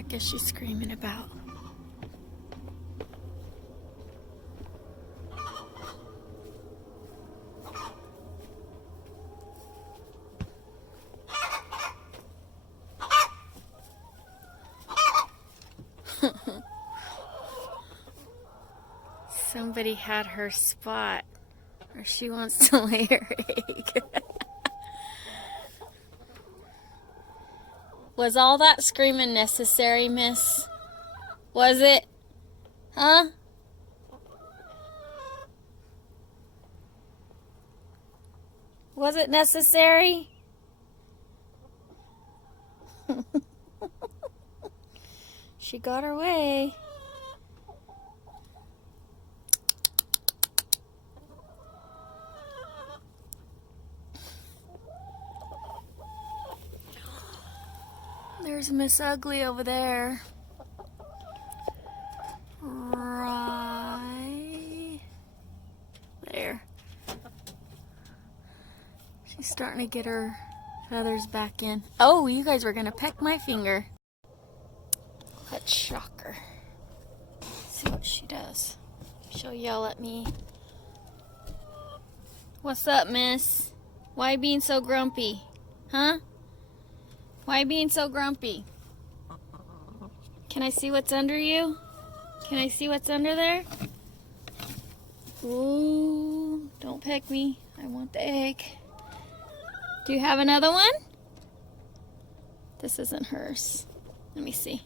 heck is she screaming about? Somebody had her spot, or she wants to lay her egg. Was all that screaming necessary, miss? Was it? Huh? Was it necessary? She got her way. There's Miss Ugly over there. Right there. She's starting to get her feathers back in. Oh, you guys were gonna peck my finger. Let's shock her. See what she does. She'll yell at me. What's up, miss? Why being so grumpy? Huh? Why being so grumpy? Can I see what's under you? Can I see what's under there? Ooh, don't peck me. I want the egg. Do you have another one? This isn't hers. Let me see.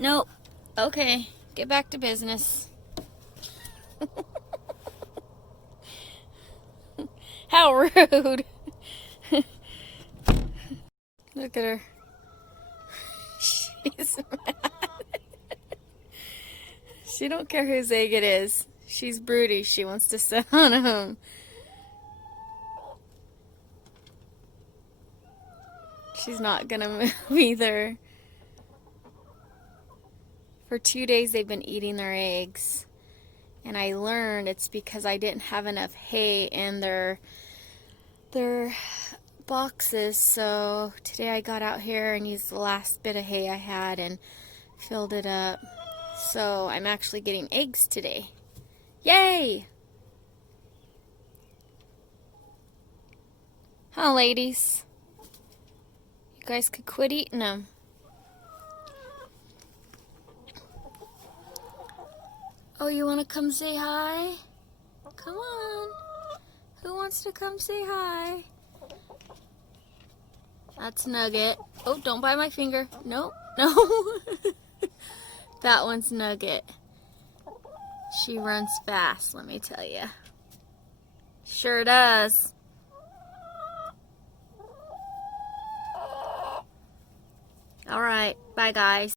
Nope. Okay, get back to business. How rude. Look at her. She's mad. She don't care whose egg it is. She's broody. She wants to sit on him. She's not gonna move either. For 2 days they've been eating their eggs. And I learned it's because I didn't have enough hay in their boxes. So today I got out here and used the last bit of hay I had and filled it up. So I'm actually getting eggs today. Yay! Huh, ladies? You guys could quit eating them. Oh, you want to come say hi? Come on. Who wants to come say hi? That's Nugget. Oh, don't bite my finger. Nope, no. That one's Nugget. She runs fast, let me tell you. Sure does. All right, bye guys.